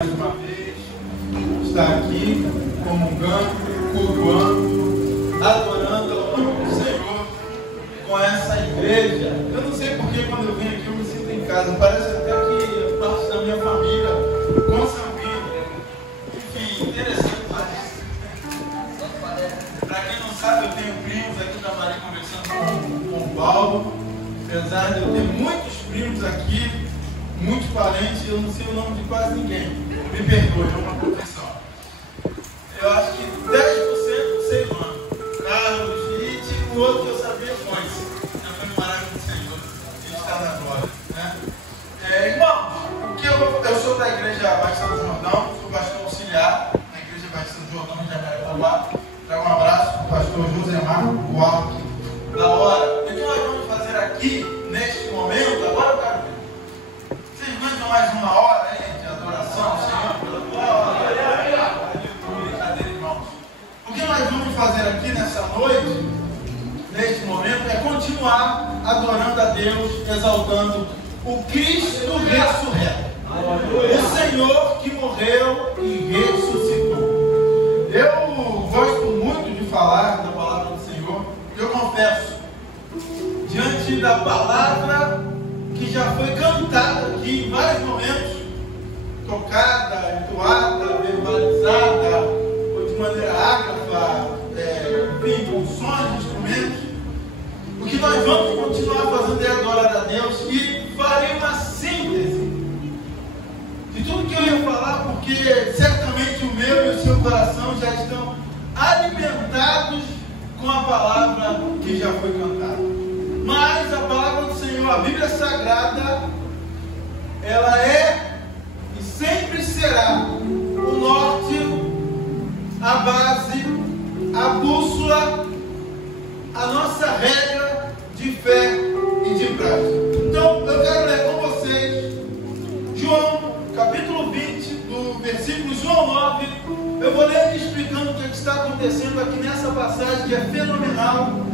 Mais uma vez, estar aqui comungando, cultuando, adorando ao nome do Senhor com essa igreja. Eu não sei porque quando eu venho aqui eu me sinto em casa, parece até que é parte da minha família consanguínea. Enfim, interessante parece. Para quem não sabe, eu tenho primos aqui da Maria conversando com o Paulo, apesar de eu ter muitos primos aqui, muitos parentes, eu não sei o nome de quase ninguém. Me perdoe, é uma confissão. Eu acho que 10% sei o nome. Carlos, e tinha um outro que eu sabia antes. Já foi no maravilha do Senhor. Ele está na glória. Né? Irmãos, eu sou da Igreja Batista do Jordão, sou pastor auxiliar na Igreja Batista do Jordão de Jacarepaguá. Trago um abraço para o pastor Josemar, o alto da hora. O que nós vamos fazer aqui, neste momento? Agora eu quero ver. Vocês aguentam mais uma hora aí de adoração ao Senhor? Brincadeira, irmãos. O que nós vamos fazer aqui nessa noite, neste momento, é continuar adorando a Deus, exaltando o Cristo ressurreto. O Senhor que morreu e ressuscitou. Eu gosto muito de falar da palavra do Senhor. Eu confesso, diante da palavra que já foi cantada aqui em vários momentos, tocada, entoada, verbalizada, ou de maneira ágrafa, enfim, com sons de instrumentos, o que nós vamos continuar fazendo é adorar a Deus, e farei uma síntese de tudo que eu ia falar, porque certamente o meu e o seu coração já estão alimentados com a palavra que já foi cantada. Mas a palavra do Senhor, a Bíblia Sagrada, ela é e sempre será o norte, a base, a bússola, a nossa regra de fé e de prática. Então, eu quero ler com vocês João, capítulo 20, do versículo João 9. Eu vou ler explicando o que está acontecendo aqui nessa passagem, que é fenomenal.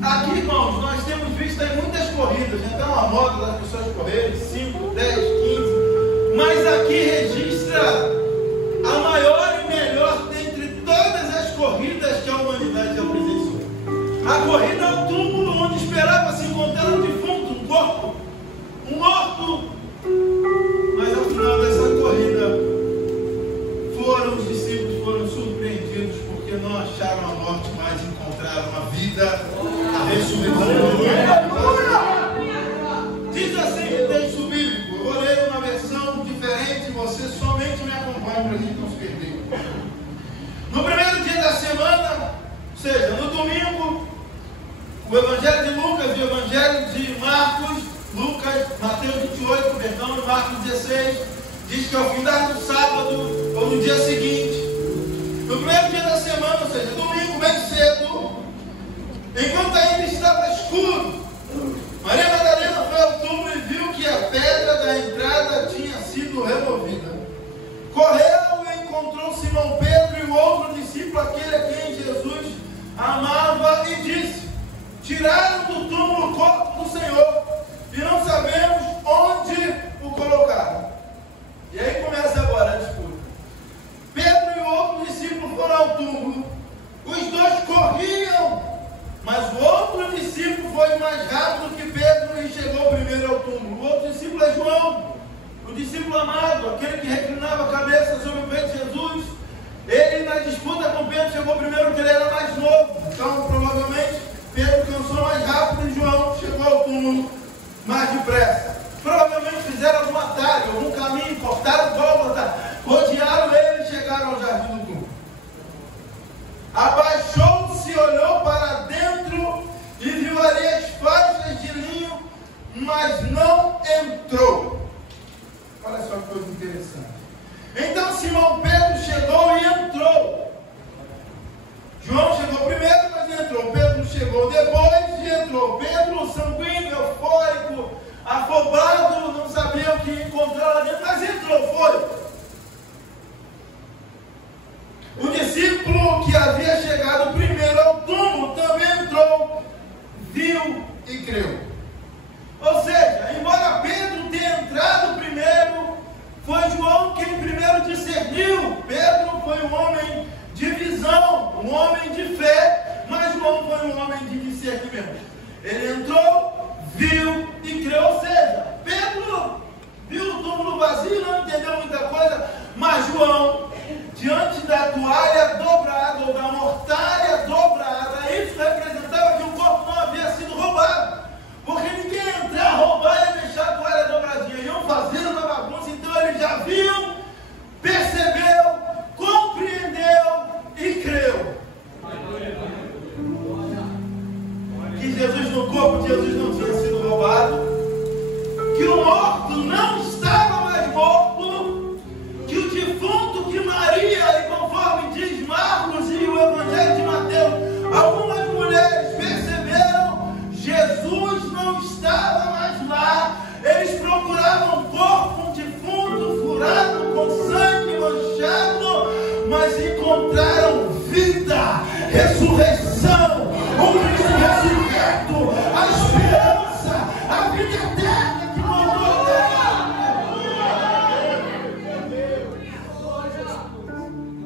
Aqui, irmãos, nós temos visto aí muitas corridas, já está uma moda das pessoas correrem 5, 10, 15, mas aqui registra a maior e melhor dentre todas as corridas que a humanidade já presenciou. A corrida ao túmulo, onde esperava se encontrar um defunto, um corpo, um morto, mas ao final dessa corrida os discípulos foram surpreendidos porque não acharam a morte, mas encontraram a vida, a ressurreição. Diz assim o texto bíblico. Eu vou ler uma versão diferente, você somente me acompanha para a gente não se perder. No primeiro dia da semana, ou seja, no domingo, o Evangelho de Lucas e o Evangelho de Marcos, Mateus 28, perdão, e Marcos 16, diz que ao findar do sábado, ou no dia seguinte, no primeiro dia da semana, ou seja, domingo, bem cedo, enquanto ainda estava escuro, Maria Madalena foi ao túmulo e viu que a pedra da entrada tinha sido removida. Correu e encontrou Simão Pedro e o outro discípulo, aquele a quem Jesus amava, e disse: tiraram do túmulo o corpo do Senhor e não sabemos onde o colocaram. E aí começa agora a disputa. Pedro e o outro discípulo foram ao túmulo. Os dois corriam, mas o outro discípulo foi mais rápido que Pedro e chegou primeiro ao túmulo. O outro discípulo é João, o discípulo amado, aquele que reclinava a cabeça sobre o peito de Jesus. Ele, na disputa com Pedro, chegou primeiro porque ele era mais novo. Então, provavelmente, Pedro cansou mais rápido e João chegou ao túmulo mais depressa. Provavelmente fizeram algum atalho, algum caminho, cortaram o Gólgota, rodearam ele e chegaram ao jardim do túmulo. Abaixou-se, olhou para dentro e viu ali as faixas de linho, mas não entrou. Olha só que coisa interessante. Então Simão Pedro chegou e entrou. João chegou primeiro, mas não entrou. Pedro chegou depois e entrou. Pedro, sanguíneo, eufórico, afobado, não sabia o que encontrar lá dentro, mas entrou, foi. O discípulo que havia chegado primeiro ao túmulo também entrou, viu e creu. Ou seja, embora Pedro tenha entrado primeiro, foi João quem primeiro disse homem de fé, mas João foi um homem de discernimento. Ele entrou, viu e creu. Ou seja, Pedro viu o túmulo vazio, não entendeu muita coisa, mas João, diante da toalha dobrada ou da mortalha dobrada, isso representava que o corpo não havia sido roubado, porque ninguém ia entrar, roubar e deixar a toalha dobradinha, iam fazendo a bagunça. Então ele já viu, percebeu, compreendeu e creu que Jesus, no corpo de Jesus, não tinha sido roubado, que o morto não estava mais morto, que o defunto, que Maria, e conforme diz Marcos e o Evangelho de Mateus, algumas mulheres perceberam, Jesus não estava mais lá. Eles procuravam um corpo, um defunto furado, com sangue manchado, mas encontraram vida, ressurreição, o Cristo ressurreto, a esperança, a vida eterna.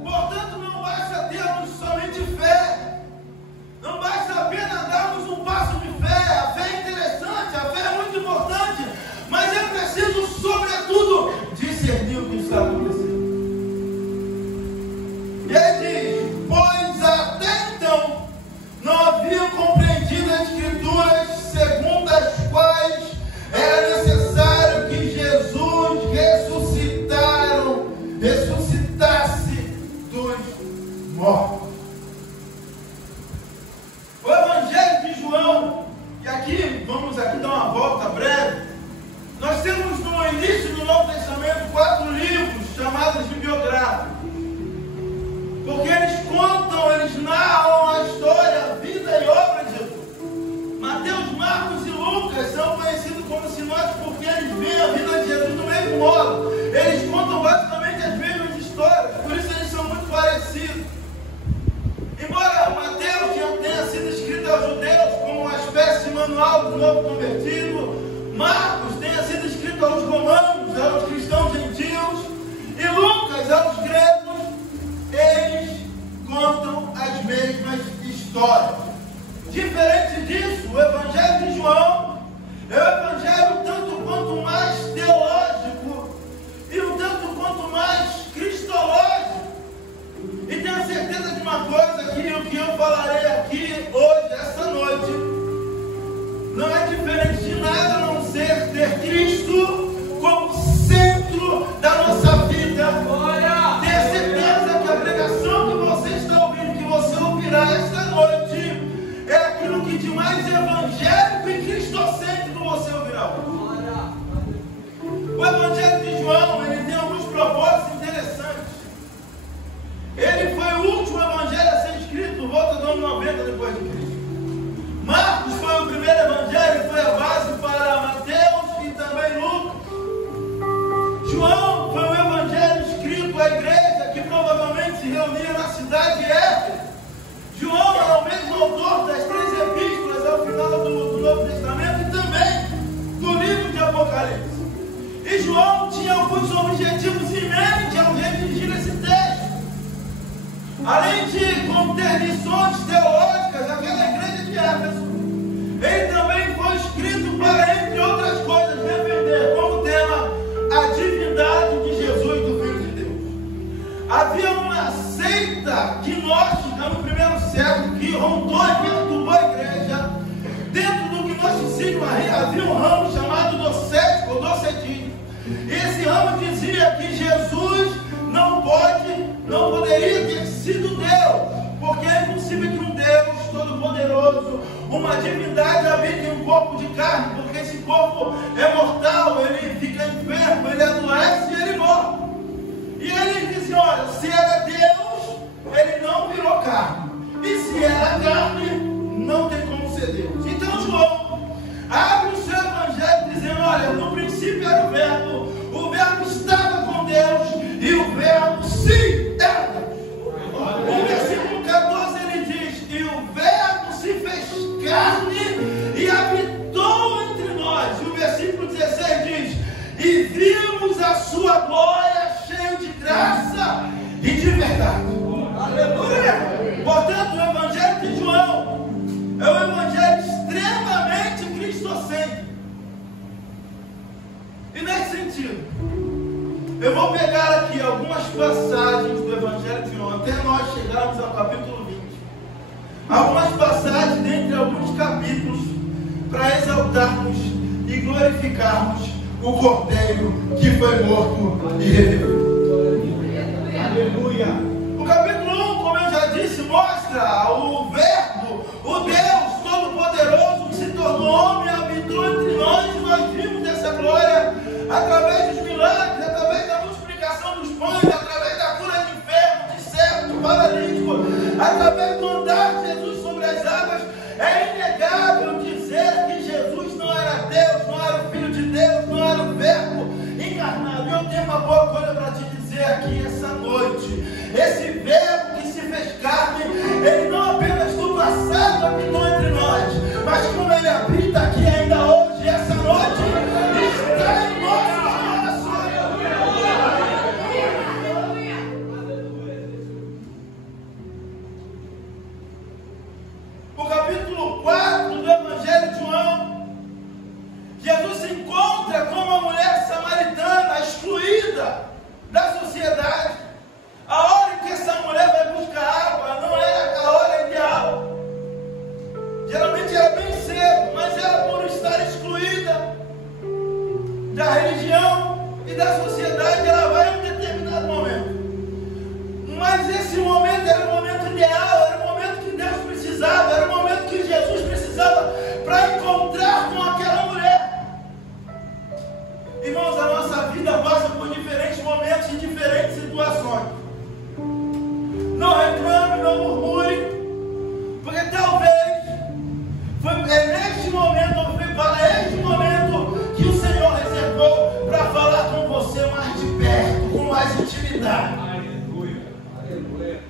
Portanto, não basta termos somente fé, não basta apenas darmos um passo de fé. A fé é interessante, a fé é muito importante, mas é preciso, sobretudo, discernir o que está acontecendo. E ele diz: pois até então não haviam compreendido as Escrituras, segundo as quais era necessário que Jesus ressuscitasse dos mortos. O Evangelho de João, e aqui, vamos aqui dar uma volta breve. Nós temos no início do Novo Testamento 4 livros chamados de biográficos, porque eles contam, eles narram a história, a vida e obra de Jesus. Mateus, Marcos e Lucas são conhecidos como sinóticos porque eles veem a vida de Jesus do mesmo modo. Eles contam basicamente as mesmas histórias, por isso eles são muito parecidos. Embora Mateus tenha sido escrito aos judeus como uma espécie de manual do novo convertido, Marcos tenha sido escrito aos romanos, aos cristãos gentios, e Lucas aos gregos, eles contam as mesmas histórias. Diferente disso, o Evangelho de João é o Evangelho tanto quanto mais teológico e um tanto quanto mais cristológico. E tenho certeza de uma coisa, que o que eu falarei aqui hoje, essa noite, não é diferente de nada a não ser ter Cristo como centro da nossa vida. Ter certeza que a pregação que você está ouvindo, que você ouvirá esta noite, é aquilo que de mais evangélico e cristocêntrico você ouvirá hoje. O Evangelho de João, ele tem alguns propósitos interessantes. Ele foi o último evangelho a ser escrito, volta do ano 90 depois de Cristo. Marcos foi o primeiro evangelho, foi a base para Mateus e também Lucas. João foi o evangelho escrito à igreja que provavelmente se reunia na cidade de Éfeso. João era o mesmo autor das 3 epístolas ao final do Novo Testamento e também do livro de Apocalipse. E João tinha alguns objetivos em mente ao redigir esse texto. Além de conter lições teológicas daquela igreja de Éfeso, ele também foi escrito para, entre outras coisas, defender como tema a divindade de Jesus, do Filho de Deus. Havia uma seita gnóstica no primeiro século que rondou e perturbou a igreja. Dentro do gnosticismo havia um ramo chamado docético, ou docetismo. Esse ramo dizia que Jesus não poderia ter sido Deus, porque é impossível que um Deus todo-poderoso, uma divindade, habite em um corpo de carne, porque esse corpo é mortal, ele fica enfermo, ele adoece e ele morre. E eles diziam: olha, se era Deus, ele não virou carne, e se era carne, não tem como ser Deus. Então João abre o seu evangelho dizendo: olha, no princípio era o verbo estava com Deus, e o verbo sim era Deus. No versículo 14 ele diz: e o verbo se fez carne e habitou entre nós. E o versículo 16 diz: e vimos a sua glória cheia de graça e de verdade. Aleluia! Portanto, sentido. Eu vou pegar aqui algumas passagens do Evangelho de João, até nós chegarmos ao capítulo 20. Algumas passagens dentre alguns capítulos, para exaltarmos e glorificarmos o Cordeiro que foi morto e reviveu. Aleluia! O capítulo 1, como eu já disse, mostra o Verbo, o Deus Todo-Poderoso que se tornou homem, habitou entre nós, e nós vimos dessa glória através dos milagres, através da multiplicação dos pães, através da cura de enfermo, de cego, de paralítico, através do andar de Jesus sobre as águas. É inegável dizer que Jesus não era Deus, não era o Filho de Deus, não era o Verbo encarnado. E eu tenho uma boa coisa para te dizer aqui essa noite. Esse Verbo que se fez carne, ele não apenas no passado habitou entre nós, mas como ele habita aqui ainda hoje, essa noite, está em nossos corações. O capítulo 4 do Evangelho de João, Jesus se encontra com uma mulher samaritana excluída da sociedade. A hora em que essa mulher vai buscar água não era a hora ideal. Geralmente era bem cedo, mas era por estar excluída da religião e da sociedade. Ela vai em um determinado momento. Mas esse momento era o momento ideal, era o momento que Deus precisava, era o momento que Jesus precisava para encontrar com aquela mulher. Irmãos, a nossa vida passa por diferentes momentos e diferentes situações. Não reclame, não murmure, porque talvez é neste momento, ou foi para este momento que o Senhor reservou para falar com você mais de perto, com mais intimidade. Aleluia, aleluia.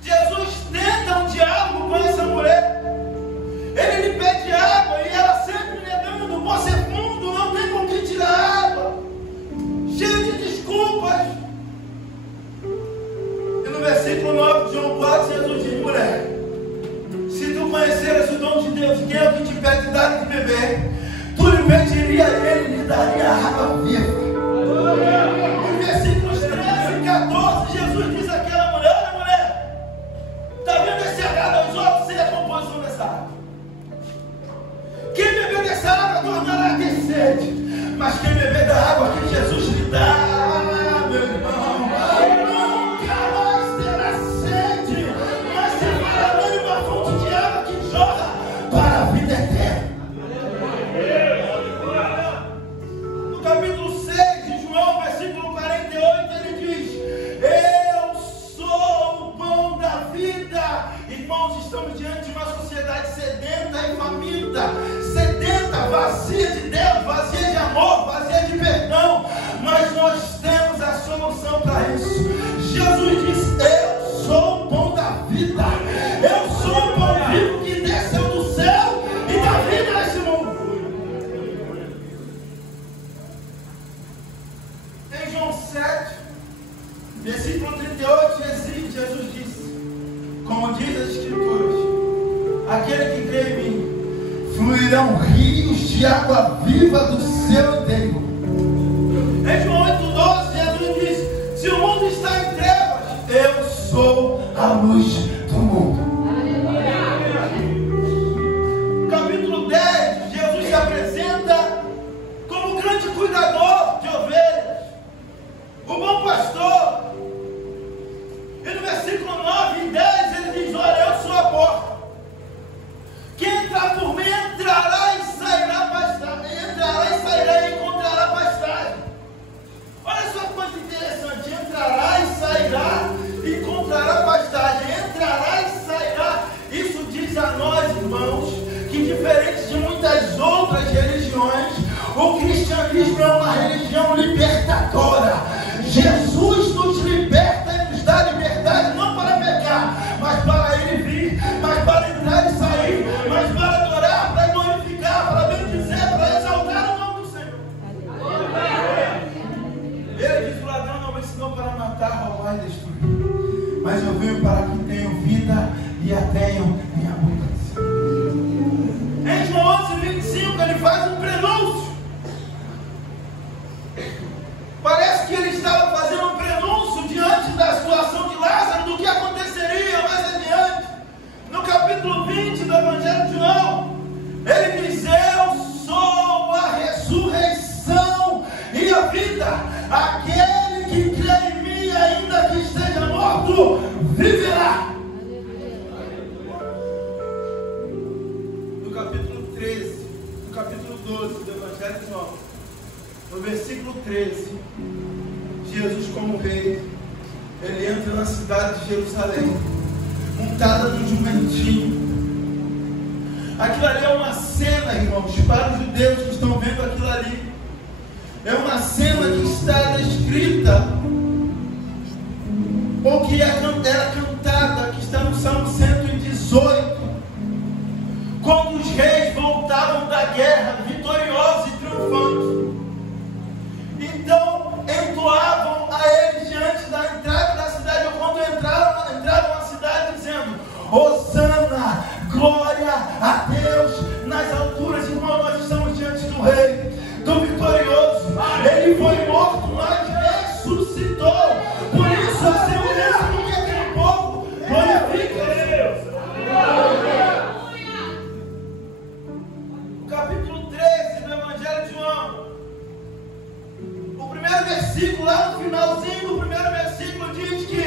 Jesus tenta um diálogo com essa mulher. Ele lhe pede água e ela sempre negando: você é fundo, não tem com que tirar água, cheio de desculpas. E no versículo 9 de João 4, Jesus diz: mulher, se tu conheceras o dom de Deus, quem é o que te pede dar de beber, tu lhe pediria a ele, lhe daria água viva. Nos versículos 13 e 14, Jesus diz àquela mulher: olha, mulher, está vendo esse agado aos olhos? Sei a composição dessa água. Quem beber dessa água tornará a ter sede, mas quem beber da água que Jesus lhe dá, meu irmão, nunca mais terá sede, mas será uma fonte de água que jorra para a vida eterna. No capítulo 6 de João, versículo 48, ele diz: eu sou o pão da vida. Irmãos, estamos diante de uma sociedade sedenta e faminta, sedenta, vazia de Deus, vazia de amor, vazia de perdão, mas nós temos a solução para isso. Jesus disse: eu sou o pão da vida, eu sou o pão vivo que desceu do céu e dá vida a esse mundo. Em João 7, versículo 38, Jesus disse, como diz as Escrituras: aquele que crê em mim, fluirão rios de água viva do seu interior. Em João 8,12, Jesus diz: se o mundo está em trevas, eu sou a luz do mundo. Capítulo 10, Jesus se apresenta como grande cuidador de ovelhas, o bom pastor. E no versículo 9 e 10 ele diz: olha, eu sou a porta. Quem entrar por mim entrará e sairá pastagem, entrará e sairá e encontrará pastagem. Olha só que coisa interessante: entrará e sairá e encontrará pastagem, entrará e sairá. Isso diz a nós, irmãos, que diferente de muitas outras religiões, o cristianismo é uma religião libertadora. Jesus nos liberta e nos dá liberdade, não para pecar, mas para ele vir, mas para entrar e sair, mas para adorar, para glorificar, para bendizer, para exaltar o nome do Senhor. Ele diz: o ladrão não vem senão para matar, roubar e destruir, mas eu venho para que tenham vida e a tenham em abundância. Em João 11:25 ele faz um prenúncio. viverá. No capítulo 13, no capítulo 12 do Evangelho de João, no versículo 13, Jesus como rei, ele entra na cidade de Jerusalém, montada num jumentinho. Aquilo ali é uma cena, irmãos, para os judeus que estão vendo aquilo ali. É uma cena que está descrita, ou que era cantada, que está no Salmo 118, quando os reis voltavam da guerra, vitoriosos e triunfantes. Então, entoavam a eles diante da entrada da cidade, ou quando entravam na cidade, dizendo: Hosana, glória a Deus nas alturas. Irmão, nós estamos diante do rei, do vitorioso. Ele foi morto, mas ressuscitou. Por isso, a semelhança do que aquele povo glorifica a Deus. O capítulo 13 do Evangelho de João, o primeiro versículo, lá no finalzinho do primeiro versículo, diz que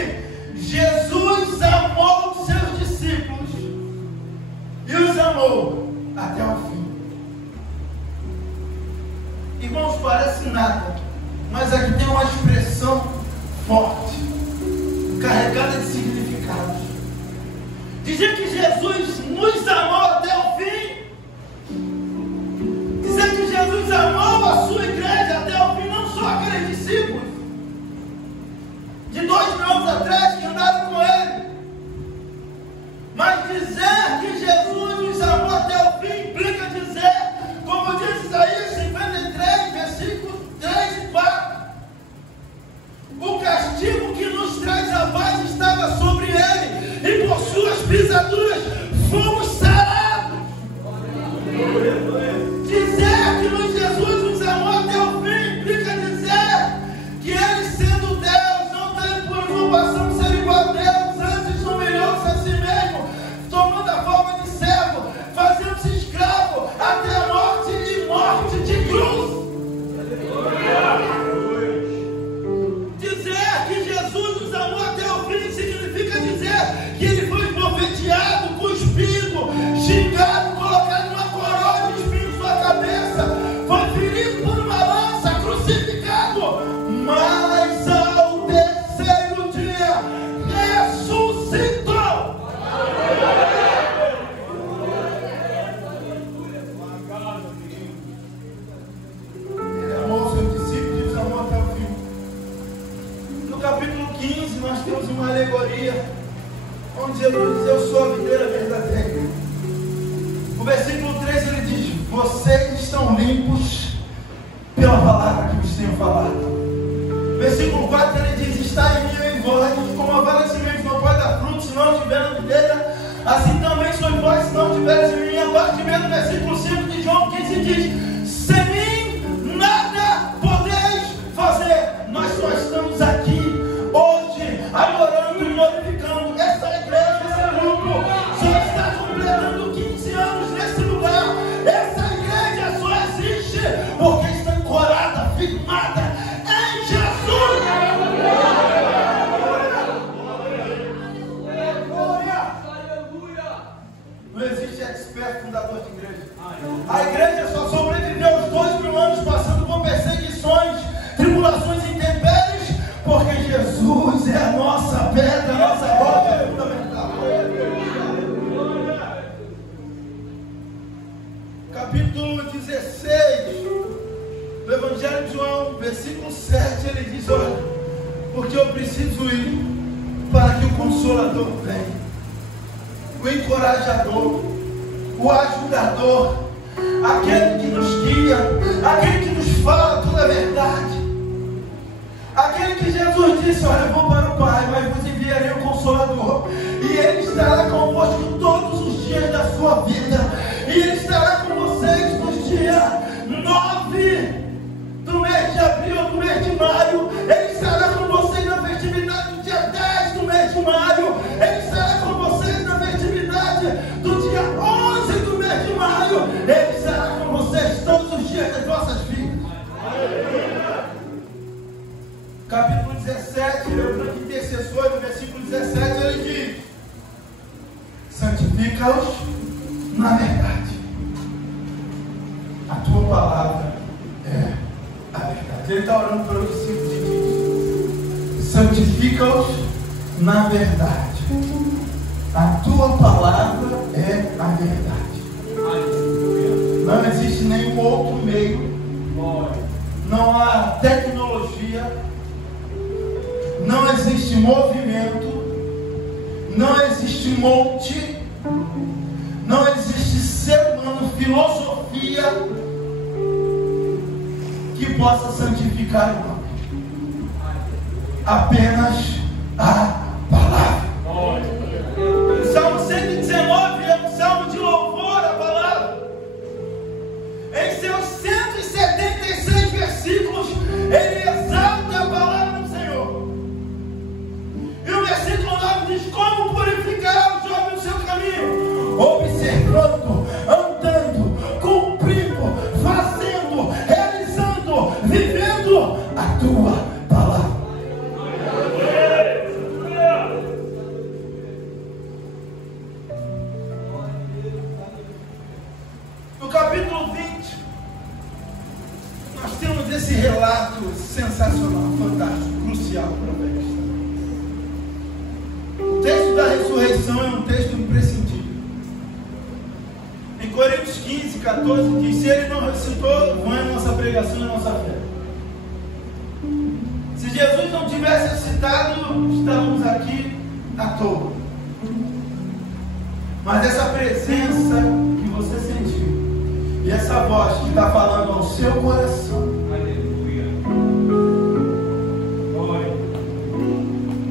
Jesus amou os seus discípulos e os amou até o fim. Irmãos, parece nada, mas aqui tem uma expressão forte, carregada de significados. Dizer que Jesus nos amou até o fim, dizer que Jesus amou a sua igreja até o fim, não só aqueles discípulos de 2000 anos atrás que andaram com ele, mas dizer que Jesus nos amou até o fim implica dizer, como diz Isaías 53, versículos 3 e 4, o castigo que nos traz a paz estava sobre ele, e por suas pisaduras fomos sarados. Dizer que Jesus nos amou até o fim implica dizer que ele, sendo Deus, não teve por ocupação ser igual a Deus, antes humilhou-se a si mesmo, tomando a forma de servo, fazendo-se escravo até a morte e morte de cruz. Dizer que Jesus nos amou até o fim significa dizer que ele foi esbofeteado, cuspido, xingado, colocado uma coroa de espinhos na sua cabeça, foi ferido por uma lança, crucificado, mas ao terceiro dia ressuscitou. Ele amou seus discípulos e os amou até o fim. No capítulo 15 nós temos uma alegoria onde Jesus diz: eu sou a videira verdadeira. No versículo 13 ele diz: vocês estão limpos pela palavra que vos tenho falado. Versículo 4 ele diz: está em mim e em vós, como a vara de semente não pode dar fruto se não tiver na videira, assim também sois vós se não tiveres em mim. A parte B do versículo 5 de João 15 diz: sem mim nada podeis fazer. Nós só estamos aqui hoje adorando e glorificando. Essa igreja, esse grupo só está completando 15 anos nesse lugar. Essa igreja só existe porque está ancorada, firmada em Jesus. Não existe expert fundador de igreja. A igreja só sobreviveu aos 2000 anos passando por perseguições, tribulações e intempéries, porque Jesus é a nossa pedra, a nossa rocha fundamental. Capítulo 16 do Evangelho de João, versículo 7, ele diz: olha, porque eu preciso ir para que o Consolador venha, o encorajador, o ajudador, aquele que nos guia, aquele que nos fala toda a verdade, aquele que Jesus disse: olha, eu vou para o Pai, mas vos enviarei o Consolador, e ele estará convosco todos os dias da sua vida, e ele estará com vocês nos dias 9 do mês de abril, do mês de maio, ele estará com vocês na festividade do dia 10 do mês de maio, ele estará com vocês na festividade do dia 11 do mês de maio, ele estará com vocês todos os dias das vossas vidas. Capítulo 17, o grande intercessor, no versículo 17, ele santifica-os na verdade. A tua palavra é a verdade. Ele está orando pelos discípulos e diz: santifica-os na verdade. A tua palavra é a verdade. Não existe nenhum outro meio. Não há tecnologia. Não existe movimento. Não existe monte. Não existe ser humano, filosofia que possa santificar o homem. Apenas a palavra. O Salmo 119 é um salmo de louvor à palavra. Em seus 176 versículos, ele exalta a palavra do Senhor. E o versículo 9 diz: como purificará o jovem o seu caminho? Observando, andando, cumprindo, fazendo, realizando, vivendo a tua palavra. No capítulo 20, nós temos esse relato sensacional, fantástico, crucial para o texto. O texto da ressurreição é um texto imprescindível. Em Coríntios 15, 14 diz: se ele não ressuscitou, não é nossa pregação, é nossa fé. Se Jesus não tivesse ressuscitado, estamos aqui à toa. Mas essa presença que você sentiu, e essa voz que está falando ao seu coração,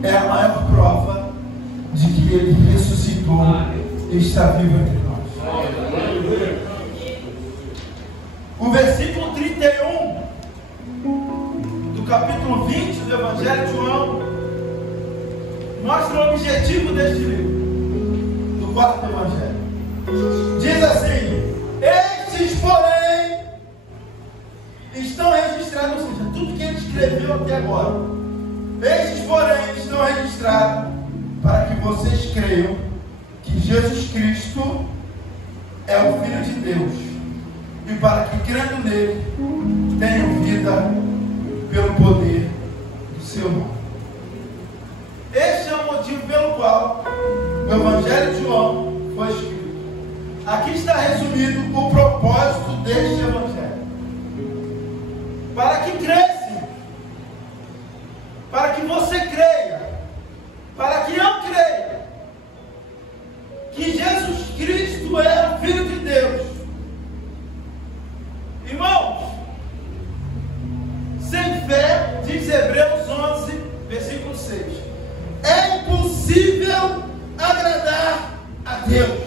é a maior prova de que ele ressuscitou e está vivo entre nós. O versículo 31 do capítulo 20 do Evangelho de João mostra o objetivo deste livro, do quarto Evangelho. Diz assim: estes, porém, estão registrados, ou seja, tudo que ele escreveu até agora. Estes, porém, estão registrados para que vocês creiam que Jesus Cristo é o Filho de Deus, e para que, crendo nele, tenham vida pelo poder do seu nome. Este é o motivo pelo qual o Evangelho de João foi escrito. Aqui está resumido o propósito deste Evangelho: para que cresçam, para que você creia, para que eu creia que Jesus Cristo é o Filho de Deus. Irmãos, sem fé, diz Hebreus 11, versículo 6, é impossível agradar a Deus.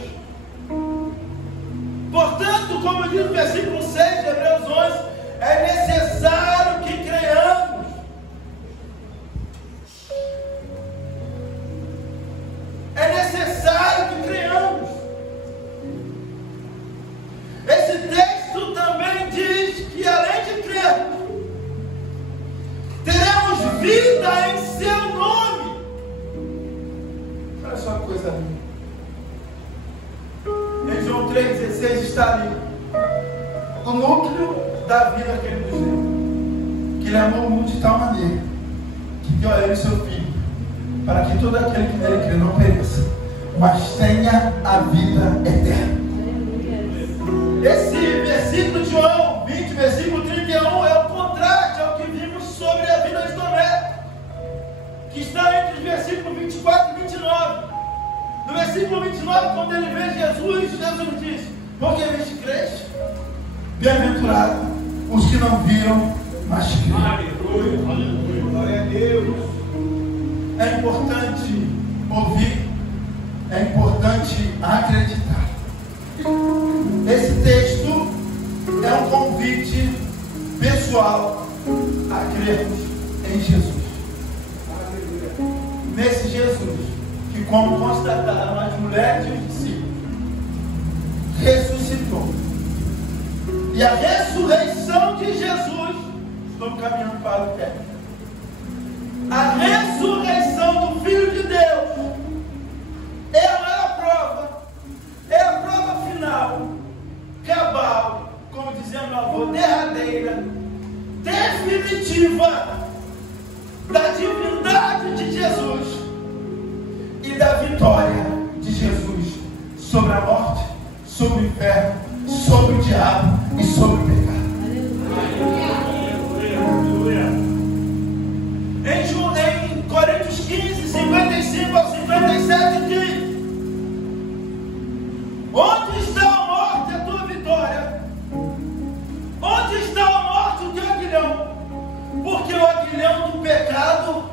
Portanto, como diz o versículo 6 de Hebreus 11, é necessário que creiamos. É necessário que creiamos. Esse texto também diz que, além de crermos, teremos vida em seu nome. Olha só que coisa linda. Em João 3,16 está ali o núcleo da vida que ele nos deu. Que ele amou o mundo de tal maneira que deu a ele o seu Filho, para que todo aquele que nele crê não pereça, mas tenha a vida eterna. Esse versículo de João 20, versículo 31, é o contraste ao que vimos sobre a vida de Tomé, que está entre os versículos 24 e 29. No versículo 29, quando ele vê Jesus, Jesus diz: porque viste creste, bem-aventurado os que não viram, mas creram. Aleluia, aleluia, glória a Deus. É importante ouvir, é importante acreditar. Esse texto é um convite pessoal a crermos em Jesus. Nesse Jesus, que, como constataram as mulheres e os discípulos, ressuscitou. E a ressurreição de Jesus, estamos caminhando para o término. A ressurreição do Filho de Deus é a maior prova vitória de Jesus sobre a morte, sobre o inferno, sobre o diabo e sobre o pecado. Em Coríntios 15, 55 ao 57 diz: onde está a morte, a tua vitória? Onde está a morte, o teu aguilhão? Porque o aguilhão do pecado,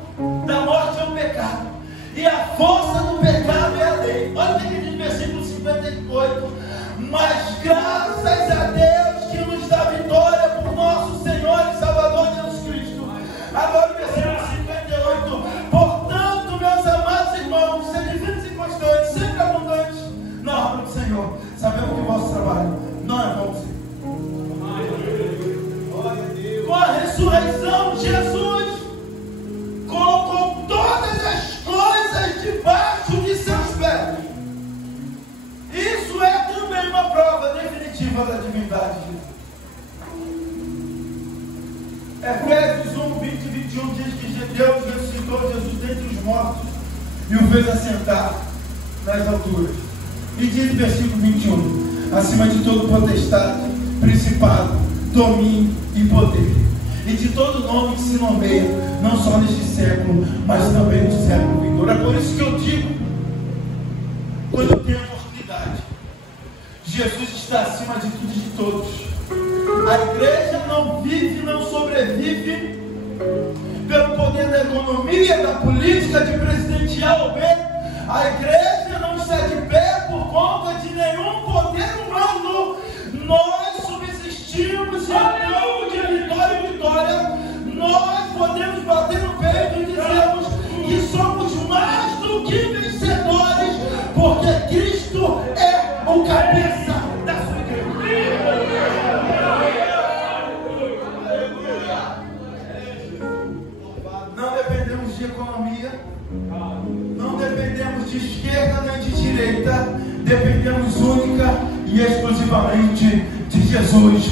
da morte, é o pecado, e a força do pecado é a lei. Olha o que diz no versículo 58: mas graças a Deus que nos dá vitória por nosso Senhor e Salvador Jesus Cristo. Agora o versículo 58: portanto, meus amados irmãos, sede firmes e constantes, sempre abundantes na obra do Senhor, sabemos que o vosso trabalho não é vão. Com a ressurreição, Jesus colocou todas as coisas debaixo de seus pés. Isso é também uma prova definitiva da divindade de Jesus. Efésios 1, 20 e 21 diz que Deus ressuscitou Jesus dentre os mortos e o fez assentar nas alturas. E diz no versículo 21: acima de todo potestade, principado, domínio e poder, e de todo nome que se nomeia, não só neste século, mas também no século vindouro. É por isso que eu digo, quando eu tenho oportunidade, Jesus está acima de tudo e de todos. A igreja não vive, não sobrevive pelo poder da economia, da política, de presidente A ou B. A igreja não está de pé por conta de nenhum poder humano. Nós subsistimos em campo de vitória em vitória. Nós podemos bater no peito e dizermos que somos mais do que vencedores, porque Cristo é o cabeça da sua igreja. Não dependemos de economia, não dependemos de esquerda nem de direita, dependemos única e exclusivamente de Jesus.